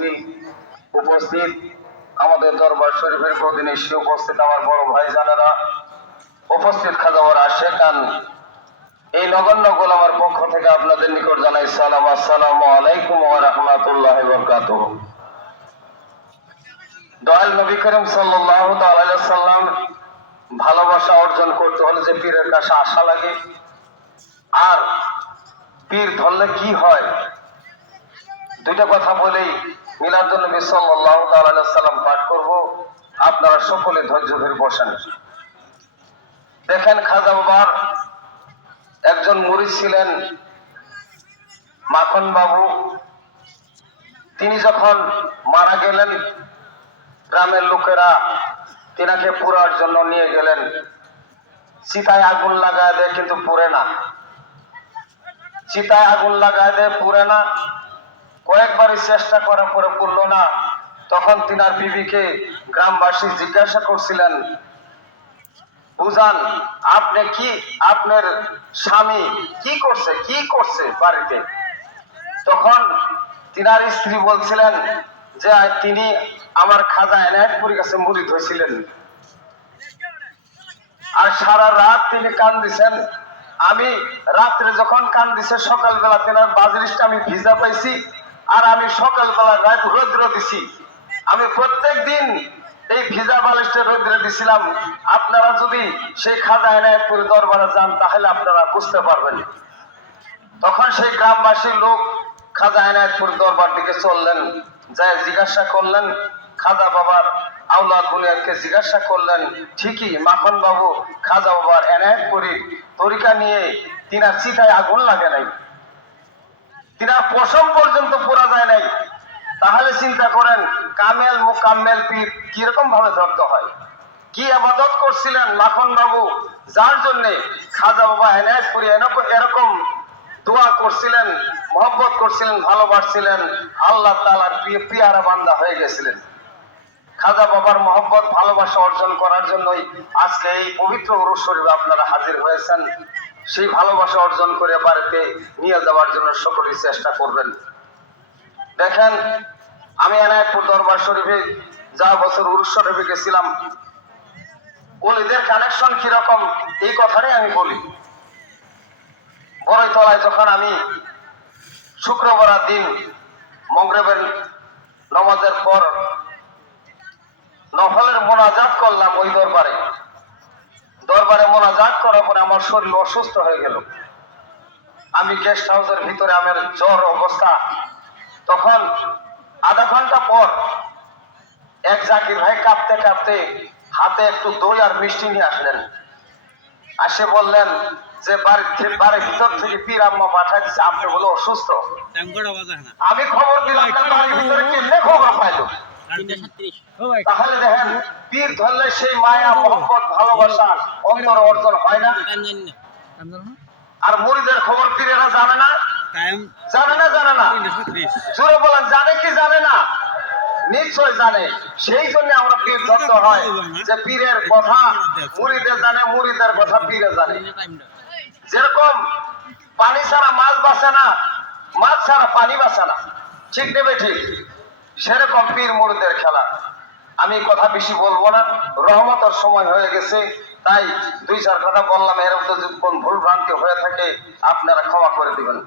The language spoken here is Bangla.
মিছিল উপস্থিত আমাদের দরবার শরীফের প্রতিনিধি উপস্থিত আমার বড় ভাই জানেরা উপস্থিত খাজাওয়ার আশেকান এই নগণ্য গোলামের পক্ষ থেকে আপনাদের নিকট জানাই সালাম। আসসালামু আলাইকুম ওয়া রাহমাতুল্লাহি ওয়া বারাকাতুহু। দয়াল নবী করিম সাল্লাল্লাহু তাআলা আলাইহি সাল্লাম ভালোবাসা অর্জন করতে হলে যে পীরের কাছে আসা লাগে, আর পীর ধরলে কি হয়, দুইটা কথা বলেই মিলাদুন নবী সাল্লাল্লাহু তাআলা আলাইহি সাল্লাম পাঠ করব। আপনারা সকলে ধৈর্য ধরে বসেন। দেখেন, খাজা বাবার একজন মুরিদ ছিলেন মাখন বাবু। তিনি যখন মারা গেলেন, গ্রামের লোকেরা তিনাকে পুরার জন্য নিয়ে গেলেন। চিতায় আগুন লাগায় দেয়, কিন্তু পুড়ে না। চিতায় আগুন লাগায় দেয়, পুড়ে না। কয়েকবারই চেষ্টা করার পরে পুড়লো না। তখন তিনার বিবিকে গ্রামবাসী জিজ্ঞাসা করছিলেন, বুঝান আপনি কি, আপনার স্বামী কি করছে বাড়িতে? তখন তিনার স্ত্রী বলছিলেন যে তিনি আমার খাজা এনায়েতপুরীর কাছে মুরিদ হয়েছিলেন, আর সারা রাত তিনি কান দিছেন। আমি রাত্রে যখন কান দিছে, সকালবেলা তিনার বাজরিসটা আমি ভিজা পাইছি, আর আমি সকালবেলা রাত রৌদ্র দিছি। আমি প্রত্যেক দিন এই ভিজা বালিশটা রৌদ্রে দিছিলাম। আপনারা যদি সেই খাজা এনায়েতপুরী দরবারে যান তাহলে আপনারা বুঝতে পারবেন। তখন সেই গ্রামবাসীর লোক খাজা এনায়েতপুরী দরবার দিকে চললেন, যায় জিজ্ঞাসা করলেন, খাজা বাবার আওলাদ বুনিয়াদকে জিজ্ঞাসা করলেন, ঠিকই মাখন বাবু খাজা বাবার এনায়েতপুরী তরিকা নিয়ে তিনার চিতায় আগুন লাগে নাই, তিনার পশম পর্যন্ত পোড়া যায় নাই। তাহলে চিন্তা করেন কামেল মুকাম্মেল পীর কিরকম ভাবে ধরতে হয়। কি ইবাদত করছিলেন মাখন বাবু, যার জন্য খাজা বাবা এনায়েতপুরী এরকম দোয়া করছিলেন, মহব্বত করছিলেন, ভালোবাসছিলেন, আল্লাহ তাআলার পিয়ারা বান্দা হয়ে গেছিলেন। খাজা বাবার মহব্বত ভালোবাসা অর্জন করার জন্যই আজকে এই পবিত্র উরুস শরীফে আপনারা হাজির হয়েছেন। সেই ভালোবাসা অর্জন করে বাড়িতে নিয়ে যাওয়ার জন্য সকলেই চেষ্টা করবেন। দেখেন, আমি এনায়েতপুর দরবার শরীফে যা বছর উরুস শরীফে গেছিলাম, ওলিদের কানেকশন কিরকম এই কথাটাই আমি বলি। বড়ইতলায় যখন আমি শুক্রবার দিন মাগরিবের নামাজের পর নফলের মোনাজাত করলাম, ওই দরবারে মোনাজাত করার পরে আমার শরীর অসুস্থ হয়ে গেল। আমি গেস্ট হাউসের ভিতরে, আমার জ্বর অবস্থা। তখন আধা ঘন্টা পর এক জাকির ভাই কাঁপতে কাঁপতে হাতে একটু দই আর মিষ্টি নিয়ে আসলেন। আসে বললেন যে বাড়ির ভিতর থেকে পীর আম্মা পাঠাই দিচ্ছে, আপনি বলে অসুস্থ। আমি খবর দিলাম, বাড়ির ভিতরে কেমনে খবর পাইল? তাহলে দেখেন, পীর ধরলে সেই মায়া মহব্বত ভালোবাসা অন্তর অর্জন হয় না। আর মুরিদের খবর পীরেরা জানে না, জানে না। জোরে বলেন, জানে কি জানে না? নিশ্চয় জানে। সেই জন্য আমরা পীর ধরতে হয় যে পীরের কথা মুরিদে জানে, মুরিদের কথা পীরে জানে। যেরকম পানি ছাড়া মাছ বাঁচে না, মাছ ছাড়া পানি বাঁচে না, ঠিক নেবে ঠিক সেরকম পীর মুরিদের খেলা। আমি কথা বেশি বলবো না, রহমতের সময় হয়ে গেছে, তাই দুই চার কথা বললাম। এর মধ্যে যদি কোন ভুল ভ্রান্তি হয়ে থাকে আপনারা ক্ষমা করে দিবেন।